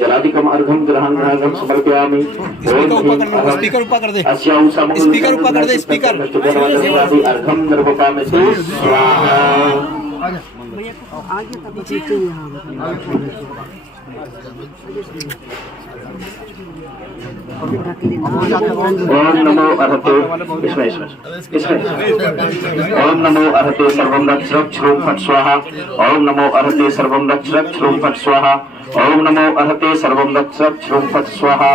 जलादिकम अर्घम ग्रहण समर्पयामि। स्पीकर ऊपर कर दे, स्पीकर ऊपर कर दे, स्पीकर अर्घम निर्वपामि स्वाहा। ओम नमो अरहते ओम नमो अरहते सर्वं रक्षरक्ष रूप फट स्वाहा। ओम नमो अरहते सर्वं रक्षरक्ष रूप फट स्वाहा। ओम नमो अरहते सर्वं रक्षरक्ष रूप फट स्वाहा।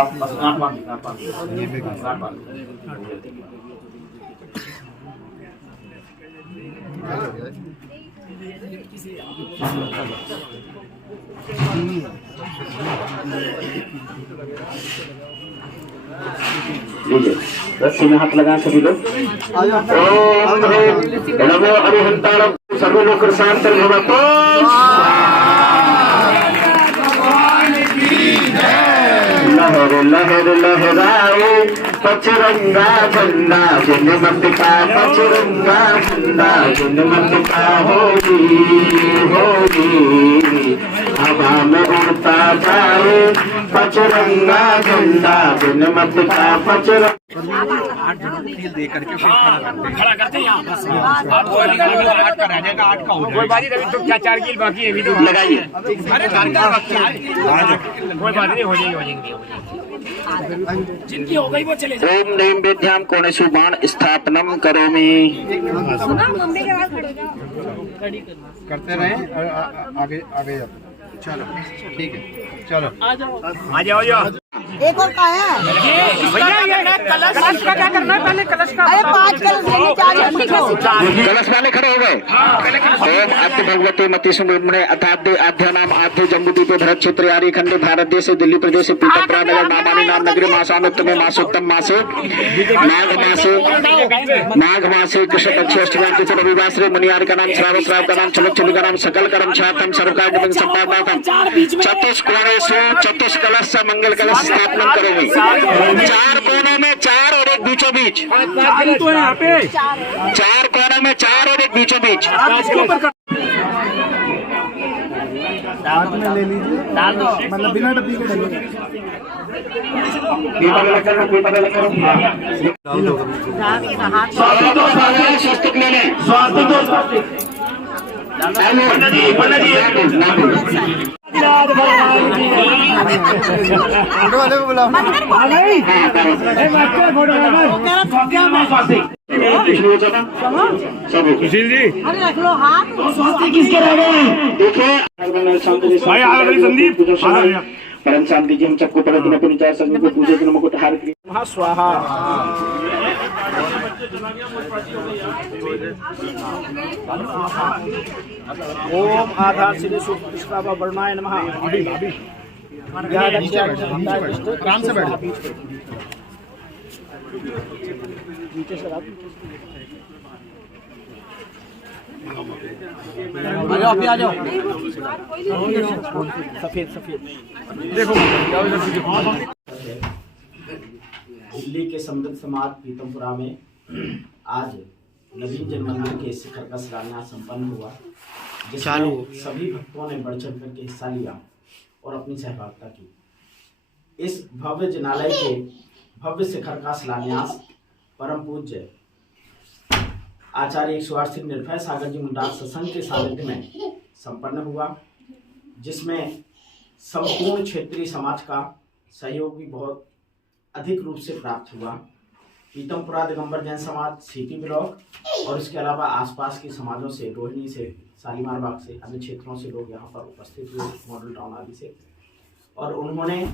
लीजिए रस्सी में हाथ लगा सभी लोग। ओम नमो अरिहंतारम सर्वलोक शांतर भवतो। लहर लहर लहराए पचरंगा झंडा जनमत का, पचरंगा झंडा जनमत का होगी होगी। हवा में उड़ता जाए पचरंगा झंडा जनमत का, पचरंगा। 8 जनों को खेल दे करके फिर खड़ा करते हैं यहाँ बस। 8 का रह जाएगा, 8 का हो जाएगा। कोई बात नहीं, तो क्या 4 किल बाकी है, अभी तो लगाइए। अरे 4 बाकी है, कोई बात नहीं, हो जाएंगे जिनकी हो गई वो चले जाए। ओम नैम वेद्याम कोणेषु बाण स्थापनम करोमि। करते रहे, आगे आगे चलो ठीक है, चलो आ जाओ एक और का है भैया। ये कलश का क्या करना है पहले? कलश का अरे 5 कलश लेंगे, 4 कलश वाले खड़े हो गए। ओम आद्य भगवते मति सुब्रमण्य अथाद्य आद्य नाम आद्य जम्बूद्वीप भरत क्षेत्र आर्य खंड भारत देश दिल्ली प्रदेश पीतमपुरा नगर नामानी नाम नगरी मासानुत्तम मासोत्तम मासे माघ मासे कृष्ण पक्ष अष्टमी तिथि रविवार श्री मुनियार का नाम श्रावण श्राव का नाम छलक छलु का नाम सकल कर्म छातम सर्वकार्य संपादनातम चतुष्कोणेषु चतुष्क कलश से मंगल कलश स्थापना करोगे। 4 कोनों में 4 और एक बीचों बीच। 4 कोनों में 4 और एक बीचों बीच। हाथ में ले लीजिए, मतलब बिना डब्बी के डालिए। स्वस्तिक ले लें, स्वस्तिक फोटो वाले को बुलाओ। सुशील जी अरे रख लो हाथ। किसके रह गए देखो भाई आ रही संदीप परम शांति जी हम सबको पढ़ते अपने 4 सदनों को पूजे नमो को हार करिए। स्वाहा। ओम आधार श्री सुकृष्णा वर्णाय नमः। काम से बैठ नीचे से आ जाओ सफेद देखो। दिल्ली के समृद्ध समाज पीतमपुरा में आज नवीन जन मंदिर के शिखर का शिलान्यास संपन्न हुआ, जिसमें सभी भक्तों ने बढ़ चढ़ करके हिस्सा लिया और अपनी सहभागिता की। इस भव्य जिनालय के भव्य शिखर का शिलान्यास परम पूज्य आचार्य 108 श्री निर्भय सागर जी मुंडार सत्संग के सानिध्य में संपन्न हुआ, जिसमें संपूर्ण क्षेत्रीय समाज का सहयोग भी बहुत अधिक रूप से प्राप्त हुआ। पीतमपुरा दिगंबर जैन समाज सिटी ब्लॉक और इसके अलावा आसपास के समाजों से, रोहिणी से, शालीमार बाग से, अन्य क्षेत्रों से लोग यहाँ पर उपस्थित हुए, मॉडल टाउन आदि से, और उन्होंने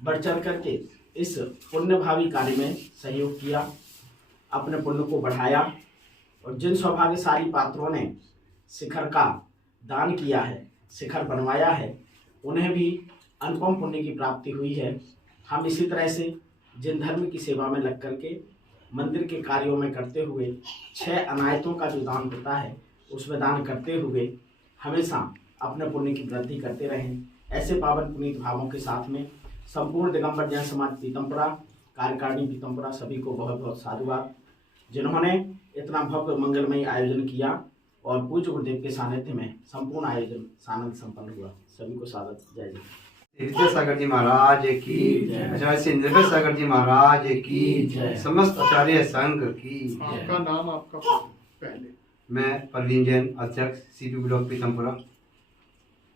बढ़ चढ़ करके इस पुण्यभावी कार्य में सहयोग किया, अपने पुण्य को बढ़ाया। और जिन सौभाग्यशाली पात्रों ने शिखर का दान किया है, शिखर बनवाया है, उन्हें भी अनुपम पुण्य की प्राप्ति हुई है। हम इसी तरह से जिन धर्म की सेवा में लग करके मंदिर के कार्यों में करते हुए 6 अनायतों का जो दान होता है उसमें दान करते हुए हमेशा अपने पुण्य की वृद्धि करते रहें। ऐसे पावन पुनीत भावों के साथ में संपूर्ण दिगंबर जैन समाज पीतमपुरा, कार्यकारिणी पीतमपुरा सभी को बहुत बहुत साधुवाद, जिन्होंने इतना भव्य मंगलमयी आयोजन किया और पूज्य गुरुदेव के सानिध्य में संपूर्ण आयोजन सानंद संपन्न हुआ। सभी को स्वागत। जय जय। विद्यासागर जी महाराज की, आचार्य श्री इंद्रसागर जी महाराज की, समस्त आचार्य संघ की। आपका नाम आपका पहले। मैं परवीन जैन, अध्यक्ष सीपी ब्लॉक पीतमपुरा,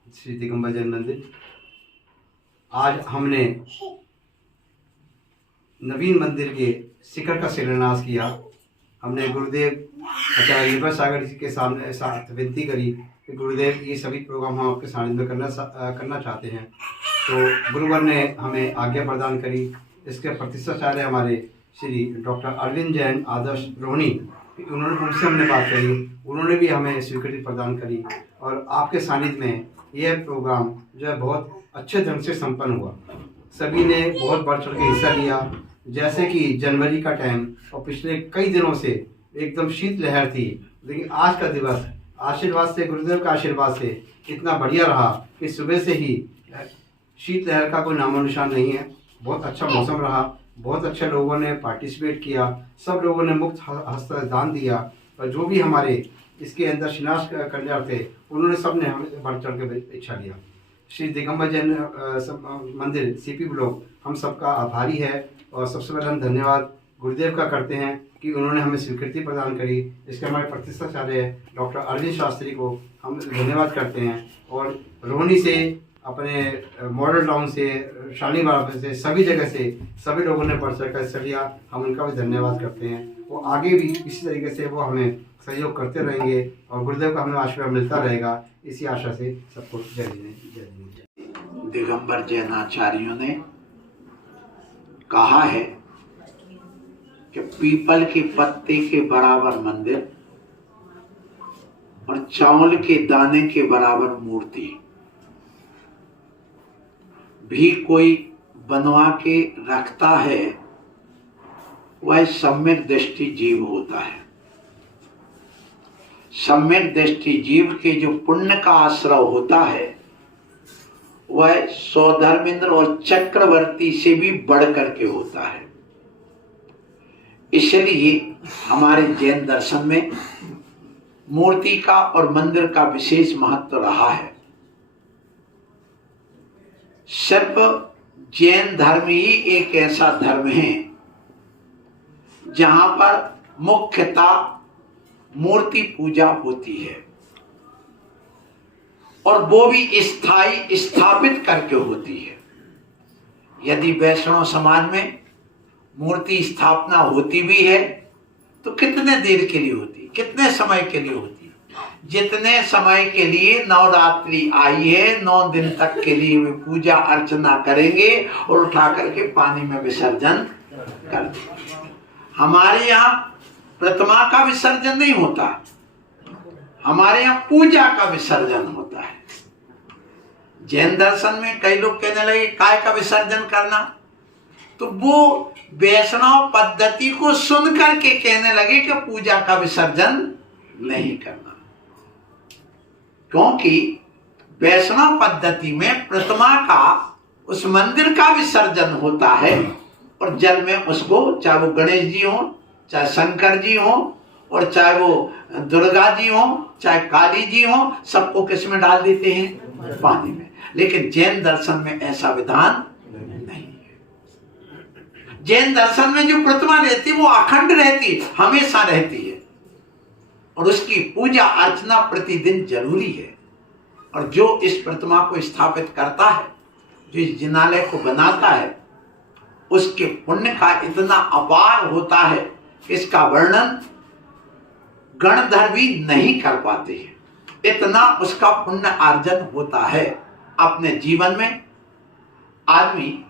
श्री दिगंबर जैन मंदिर। आज हमने नवीन मंदिर के शिखर का शिलान्यास किया। हमने गुरुदेव आचार्य इंद्रसागर जी के सामने साथ विनती करी कि गुरुदेव ये सभी प्रोग्राम हम आपके सानिध्य में करना चाहते हैं। तो गुरुवर ने हमें आज्ञा प्रदान करी। इसके प्रतिष्ठाचार्य हमारे श्री डॉक्टर अरविंद जैन आदर्श रोहिणी, उनसे हमने बात करी, उन्होंने भी हमें स्वीकृति प्रदान करी और आपके सानिध्य में यह प्रोग्राम जो है बहुत अच्छे ढंग से संपन्न हुआ। सभी ने बहुत बढ़ चढ़ के हिस्सा लिया। जैसे कि जनवरी का टाइम और पिछले कई दिनों से एकदम शीत लहर थी, लेकिन आज का दिवस आशीर्वाद से, गुरुदेव का आशीर्वाद से इतना बढ़िया रहा कि सुबह से ही शीत लहर का कोई नामो निशान नहीं है। बहुत अच्छा मौसम रहा, बहुत अच्छे लोगों ने पार्टिसिपेट किया, सब लोगों ने मुक्त हस्तदान दिया और जो भी हमारे इसके अंदर शिलान्यास करने थे उन्होंने सब ने हमें बढ़ चढ़ के इच्छा लिया। श्री दिगंबर जैन मंदिर सीपी ब्लॉक हम सबका आभारी है और सबसे पहले हम धन्यवाद गुरुदेव का करते हैं कि उन्होंने हमें स्वीकृति प्रदान करी। इसके हमारे प्रतिष्ठाचार्य डॉक्टर अरविंद शास्त्री को हम धन्यवाद करते हैं और रोहिणी से, अपने मॉडल टाउन से, शालीमार से, सभी जगह से सभी लोगों ने बढ़ चढ़ कर हिस्सा लिया। हम उनका भी धन्यवाद करते हैं। वो आगे भी इसी तरीके से वो हमें सहयोग करते रहेंगे और गुरुदेव का हमें आशीर्वाद मिलता रहेगा। इसी आशा से सबको जय जय। दिगंबर जैन आचार्यों ने कहा है कि पीपल के पत्ते के बराबर मंदिर और चावल के दाने के बराबर मूर्ति भी कोई बनवा के रखता है, वह सम्यक दृष्टि जीव होता है। सम्यक दृष्टि जीव के जो पुण्य का आश्रय होता है वह सौधर्मेंद्र और चक्रवर्ती से भी बढ़ करके होता है। इसलिए हमारे जैन दर्शन में मूर्ति का और मंदिर का विशेष महत्व रहा है। सिर्फ जैन धर्म ही एक ऐसा धर्म है जहां पर मुख्यतः मूर्ति पूजा होती है और वो भी स्थायी स्थापित करके होती है। यदि वैष्णव समाज में मूर्ति स्थापना होती भी है तो कितने देर के लिए होती, कितने समय के लिए होती? जितने समय के लिए नवरात्रि आई है, 9 दिन तक के लिए वे पूजा अर्चना करेंगे और उठा करके पानी में विसर्जन कर देंगे। हमारे यहाँ प्रतिमा का विसर्जन नहीं होता, हमारे यहाँ पूजा का विसर्जन होता है। जैन दर्शन में कई लोग कहने लगे काय का विसर्जन करना, तो वो वैष्णव पद्धति को सुन करके कहने लगे कि पूजा का विसर्जन नहीं करना, क्योंकि वैष्णव पद्धति में प्रतिमा का, उस मंदिर का विसर्जन होता है और जल में उसको, चाहे वो गणेश जी हो, चाहे शंकर जी हो और चाहे वो दुर्गा जी हो, चाहे काली जी हो, सबको किस में डाल देते हैं? पानी में। लेकिन जैन दर्शन में ऐसा विधान नहीं है। जैन दर्शन में जो प्रतिमा रहती है वो अखंड रहती, हमेशा रहती है और उसकी पूजा अर्चना प्रतिदिन जरूरी है। और जो इस प्रतिमा को स्थापित करता है, जो इस जिनालय को बनाता है, उसके पुण्य का इतना अपार होता है कि इसका वर्णन गणधर भी नहीं कर पाते हैं। इतना उसका पुण्य अर्जन होता है। अपने जीवन में आदमी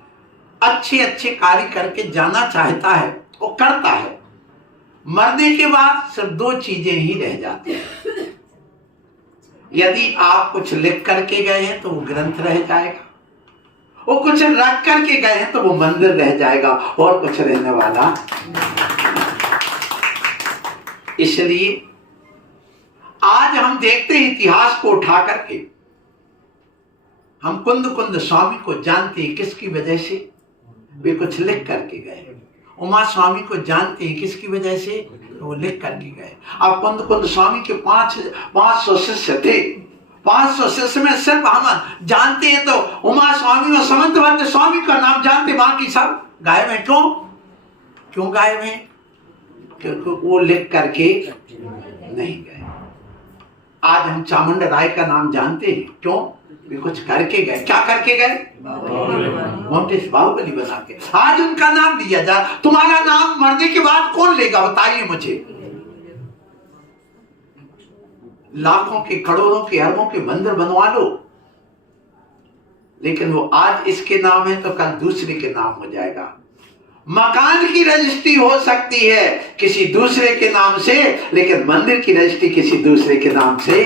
अच्छे अच्छे कार्य करके जाना चाहता है, वो करता है। मरने के बाद सिर्फ 2 चीजें ही रह जाती हैं। यदि आप कुछ लिख करके गए हैं तो वो ग्रंथ रह जाएगा, वो कुछ रख करके गए हैं तो वो मंदिर रह जाएगा, और कुछ रहने वाला। इसलिए आज हम देखते हैं इतिहास को उठा करके, हम कुंद कुंद स्वामी को जानते हैं किसकी वजह से? वे कुछ लिख करके गए, उमा स्वामी को जानते हैं किसकी वजह से? वो लिख करके गए। अब कुंद स्वामी के 500 शिष्य थे। 500 शिष्य में सिर्फ हम जानते हैं तो उमा स्वामी और समंतभद्र स्वामी का नाम जानते, बाकी सब गायब है। क्यों गायब है? क्योंकि वो लिख करके नहीं गए। आज हम चामुंडा राय का नाम जानते हैं, क्यों? वे कुछ करके गए। क्या करके गए? मोंटेस बाहुबली बना के। आज उनका नाम लिया जा। तुम्हारा नाम मरने के बाद कौन लेगा, बताइए मुझे। लाखों के, करोड़ों के, अरबों के मंदिर बनवा लो, लेकिन वो आज इसके नाम है तो कल दूसरे के नाम हो जाएगा। मकान की रजिस्ट्री हो सकती है किसी दूसरे के नाम से, लेकिन मंदिर की रजिस्ट्री किसी दूसरे के नाम से।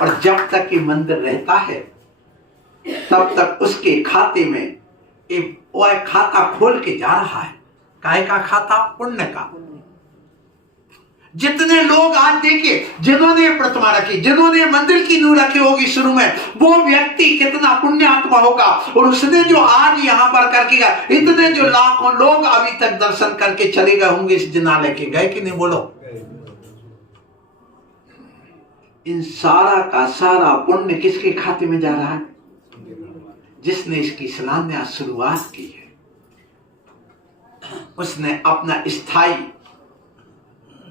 और जब तक ये मंदिर रहता है तब तक उसके खाते में एक खाता खोल के जा रहा है। काय का खाता? पुण्य का। जितने लोग आज देखिए, जिन्होंने प्रतिमा रखी, जिन्होंने मंदिर की नींव रखी होगी शुरू में, वो व्यक्ति कितना पुण्यात्मा होगा। और उसने जो आज यहाँ पर करके गया, इतने जो लाखों लोग अभी तक दर्शन करके चले गए होंगे इस जिनालय के, गए कि नहीं? बोलो। इन सारा का सारा पुण्य किसके खाते में जा रहा है? जिसने इसकी शिलान्यास शुरुआत की है, उसने अपना स्थायी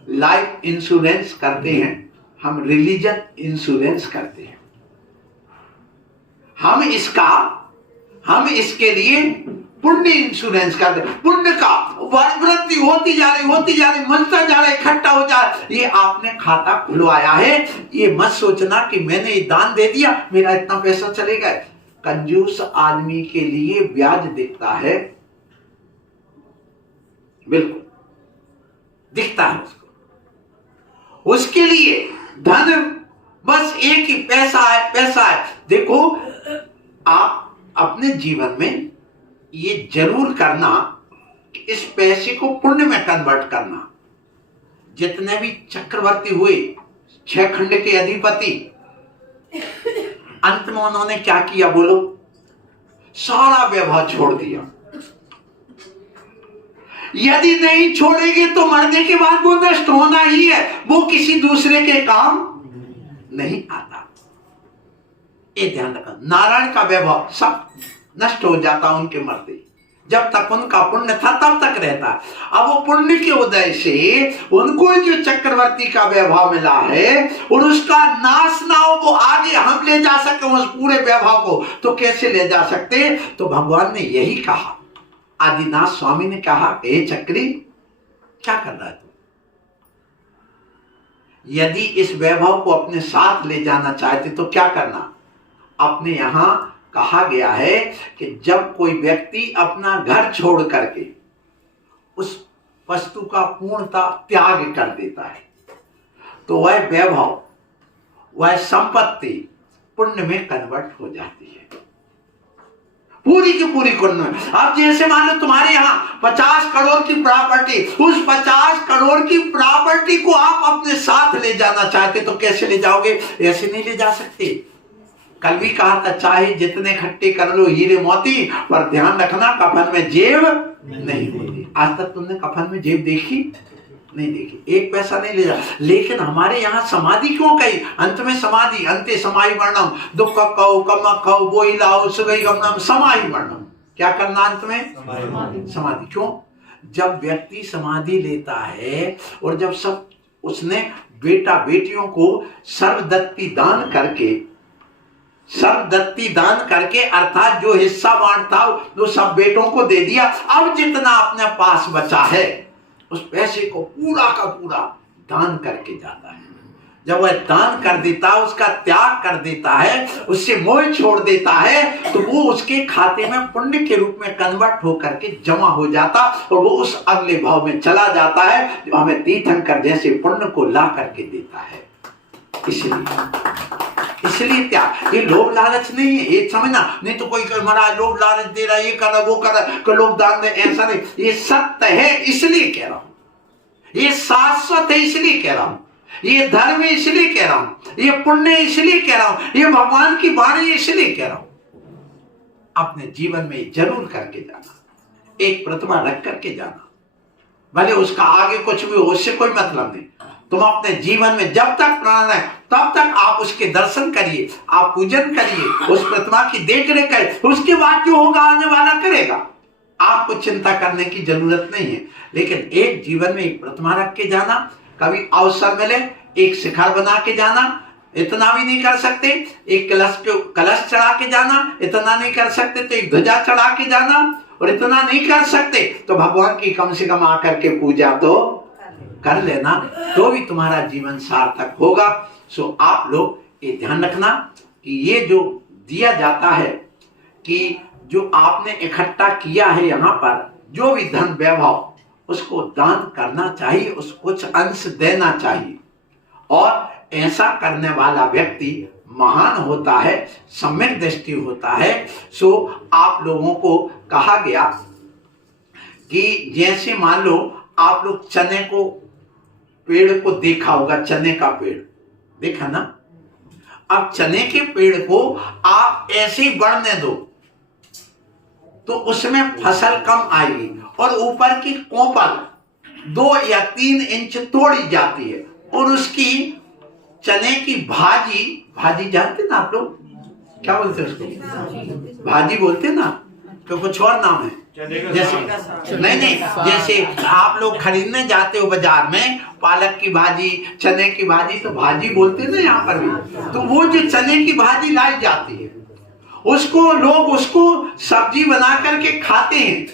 लाइफ इंश्योरेंस करते हैं, हम रिलीजन इंश्योरेंस करते हैं। हम इसके लिए पुण्य इंश्योरेंस करते हैं। पुण्य का वृद्धि होती जा रही, मंचता जा रहा है, इकट्ठा हो जा रहा है। ये आपने खाता खुलवाया है, ये मत सोचना कि मैंने ये दान दे दिया मेरा इतना पैसा चलेगा। कंजूस आदमी के लिए ब्याज दिखता है, बिल्कुल दिखता है उसके लिए धन बस एक ही पैसा है। देखो, आप अपने जीवन में ये जरूर करना कि इस पैसे को पुण्य में कन्वर्ट करना। जितने भी चक्रवर्ती हुए, 6 खंड के अधिपति, अंत में उन्होंने क्या किया बोलो? सारा वैभव छोड़ दिया। यदि नहीं छोड़ेंगे तो मरने के बाद वो नष्ट होना ही है, वो किसी दूसरे के काम नहीं आता। ये ध्यान रखना। नारायण का वैभव सब नष्ट हो जाता उनके मरते। जब तक उनका पुण्य था तब तक रहता। अब वो पुण्य के उदय से उनको जो चक्रवर्ती का वैभव मिला है और उसका नाश ना हो, वो आगे हम ले जा सके उस पूरे वैभव को, तो कैसे ले जा सकते? तो भगवान ने यही कहा, आदिनाथ स्वामी ने कहा, ए चक्री क्या कर रहा है तू? यदि इस वैभव को अपने साथ ले जाना चाहते तो क्या करना? अपने यहां कहा गया है कि जब कोई व्यक्ति अपना घर छोड़ करके उस वस्तु का पूर्णता त्याग कर देता है तो वह वैभव, वह संपत्ति पुण्य में कन्वर्ट हो जाती है, पूरी की पूरी पुण्य में। अब जैसे मान लो तुम्हारे यहाँ 50 करोड़ की प्रॉपर्टी, उस 50 करोड़ की प्रॉपर्टी को आप अपने साथ ले जाना चाहते तो कैसे ले जाओगे? ऐसे नहीं ले जा सकते। कल भी कहा था, चाहे जितने इकट्ठे कर लो हीरे मोती, पर ध्यान रखना कफन में जेब नहीं होती। आज तक तुमने कफन में जेब देखी? नहीं देखी। एक पैसा नहीं ले जा। लेकिन हमारे यहाँ समाधि क्यों कही? अंत में समाधि, अंते समाहि वर्णम, दुख कहो कम कहो बोई लाओ सुगई गमनम समाहि वर्णम। क्या करना अंत में? समाधि। क्यों? जब व्यक्ति समाधि लेता है और जब सब उसने बेटा बेटियों को सर्वदत्ती दान करके अर्थात जो हिस्सा बांटता वो सब बेटों को दे दिया। अब जितना अपने पास बचा है उस पैसे को पूरा का पूरा दान करके जाता है। जब वह दान कर देता है, उसका त्याग कर देता है, उससे मोह छोड़ देता है, तो वो उसके खाते में पुण्य के रूप में कन्वर्ट होकर के जमा हो जाता और वो उस अगले भाव में चला जाता है जो हमें तीर्थंकर जैसे पुण्य को ला करके देता है। इसलिए त्याग, ये लोभ लालच नहीं है, ये समझना। नहीं तो कोई महाराज लोभ लालच दे रहा है, ये कर रहा वो कर रहा है, लोग दान दे, ऐसा नहीं। ये सत्य है इसलिए कह रहा हूं, ये शाश्वत है इसलिए कह रहा हूं, ये धर्म है इसलिए कह रहा हूं, ये पुण्य है इसलिए कह रहा हूं, ये भगवान की वाणी है इसलिए कह रहा हूं। अपने जीवन में जरूर करके जाना। एक प्रतिमा रख करके जाना। भले उसका आगे कुछ भी हो, उससे कोई मतलब नहीं। तुम अपने जीवन में जब तक प्राण है तब तक आप उसके दर्शन करिए, आप पूजन करिए, उस प्रतिमा की देख रेख करिए। उसके बाद जो होगा आने वाला करेगा, आपको चिंता करने की जरूरत नहीं है। लेकिन एक जीवन में एक प्रतिमा रख के जाना, कभी अवसर मिले एक शिखर बना के जाना, इतना भी नहीं कर सकते एक कलश चढ़ा के जाना, इतना नहीं कर सकते तो एक ध्वजा चढ़ा के जाना, और इतना नहीं कर सकते तो भगवान की कम से कम आकर के पूजा तो कर लेना, तो भी तुम्हारा जीवन सार्थक होगा। सो आप लोग ये ध्यान रखना कि ये जो दिया जाता है कि जो आपने इकट्ठा किया है यहाँ पर, जो भी धन वैभव, उसको दान करना चाहिए, उसको कुछ अंश देना चाहिए। और ऐसा करने वाला व्यक्ति महान होता है, सम्यक दृष्टि होता है। सो आप लोगों को कहा गया कि जैसे मान लो आप लोग चने को पेड़ को देखा होगा, चने का पेड़ देखा ना। अब चने के पेड़ को आप ऐसे ही बढ़ने दो तो उसमें फसल कम आएगी और ऊपर की कोपल 2 या 3 इंच तोड़ी जाती है, और उसकी चने की भाजी जानते ना आप लोग, क्या बोलते हैं उसको? भाजी बोलते ना, तो कुछ और नाम है। जैसे नहीं, जैसे आप लोग खरीदने जाते हो बाजार में पालक की भाजी, चने की भाजी, तो भाजी बोलते ना यहाँ पर भी। तो वो जो चने की भाजी लाई जाती है, उसको लोग उसको सब्जी बना करके खाते हैं।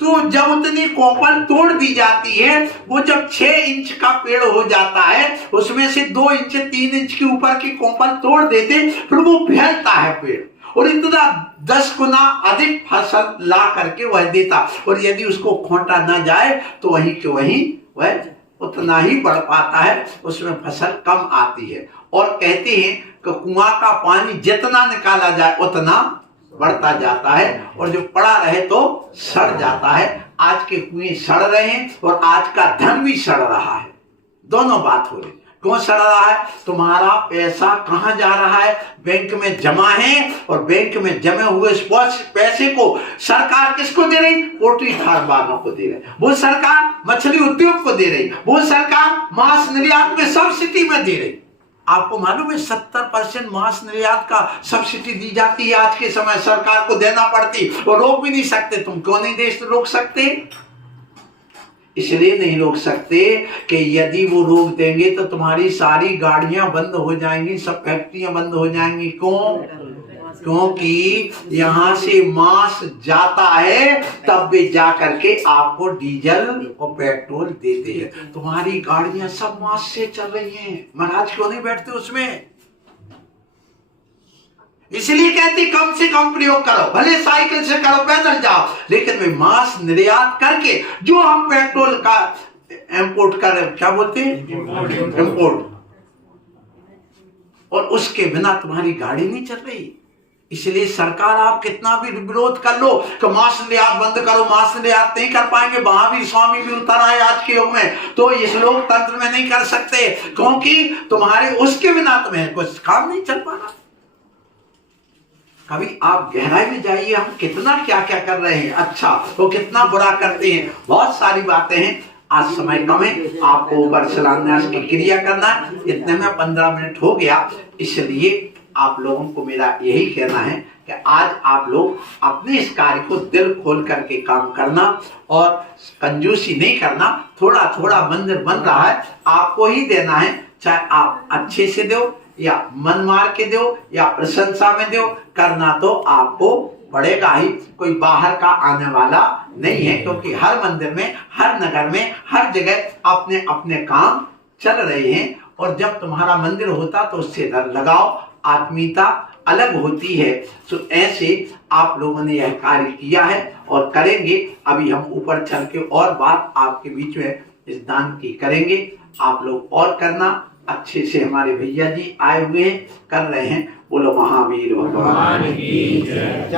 तो जब उतनी कोपल तोड़ दी जाती है, वो जब 6 इंच का पेड़ हो जाता है, उसमें से 2 इंच 3 इंच के ऊपर की कोपल तोड़ देते, फिर वो फैलता है पेड़, और इतना 10 गुना अधिक फसल ला करके वह देता। और यदि उसको खोटा ना जाए तो वहीं के वहीं वह उतना ही बढ़ पाता है, उसमें फसल कम आती है। और कहते हैं कि कुआं का पानी जितना निकाला जाए उतना बढ़ता जाता है, और जो पड़ा रहे तो सड़ जाता है। आज के कुएं सड़ रहे हैं और आज का धन भी सड़ रहा है, दोनों बात हो रही। क्यों सड़ रहा है? तुम्हारा पैसा कहां जा रहा है? बैंक में जमा है, और बैंक में जमे हुए पैसे को सरकार किसको दे रही? पोल्ट्री फार्म वालों को दे रही, वो सरकार मछली उद्योग को दे रही, वो सरकार मांस निर्यात में सब्सिडी में दे रही। आपको मालूम है 70% मांस निर्यात का सब्सिडी दी जाती है आज के समय, सरकार को देना पड़ती, और रोक भी नहीं सकते। तुम क्यों नहीं देश रोक सकते? इसलिए नहीं रोक सकते कि यदि वो रोक देंगे तो तुम्हारी सारी गाड़ियां बंद हो जाएंगी, सब फैक्ट्रियां बंद हो जाएंगी। क्यों? क्योंकि यहां से मांस जाता है, तब भी जा करके आपको डीजल और पेट्रोल देते हैं। तुम्हारी गाड़ियां सब मांस से चल रही हैं, महाराज क्यों नहीं बैठते उसमें? इसलिए कहते कम से कम प्रयोग करो, भले साइकिल से करो, पैदल जाओ, लेकिन वे मांस निर्यात करके जो हम पेट्रोल का इंपोर्ट कर रहे हैं, क्या बोलते हैं? इंपोर्ट, और उसके बिना तुम्हारी गाड़ी नहीं चल रही। इसलिए सरकार आप कितना भी विरोध कर लो कि मांस निर्यात बंद करो, मांस निर्यात नहीं कर पाएंगे। महावीर स्वामी भी उतर आए आज के युग में, तो इस लोकतंत्र में नहीं कर सकते, क्योंकि तुम्हारे उसके बिना तुम्हें कुछ काम नहीं चल पा रहा। कभी आप गहराई में जाइए, हम कितना क्या क्या कर रहे हैं, अच्छा वो कितना बुरा करते हैं, बहुत सारी बातें हैं। आज समय कम है, आपको ऊपर शिलान्यास की क्रिया करना है, इतने में 15 मिनट हो गया। इसलिए आप लोगों को मेरा यही कहना है कि आज आप लोग अपने इस कार्य को दिल खोल करके काम करना, और कंजूसी नहीं करना। थोड़ा थोड़ा मंदिर बन रहा है, आपको ही देना है, चाहे आप अच्छे से दो या मन मार के दो या प्रशंसा में दो, करना तो आपको पड़ेगा ही। कोई बाहर का आने वाला नहीं है, क्योंकि हर मंदिर में, हर नगर में, हर जगह अपने अपने काम चल रहे हैं। और जब तुम्हारा मंदिर होता तो उससे लगाव, आत्मीयता अलग होती है। तो ऐसे आप लोगों ने यह कार्य किया है और करेंगे। अभी हम ऊपर चल के और बात आपके बीच में इस दान की करेंगे। आप लोग और करना, अच्छे से हमारे भैया जी आए हुए हैं, कर रहे हैं। बोलो महावीर भगवान की जय।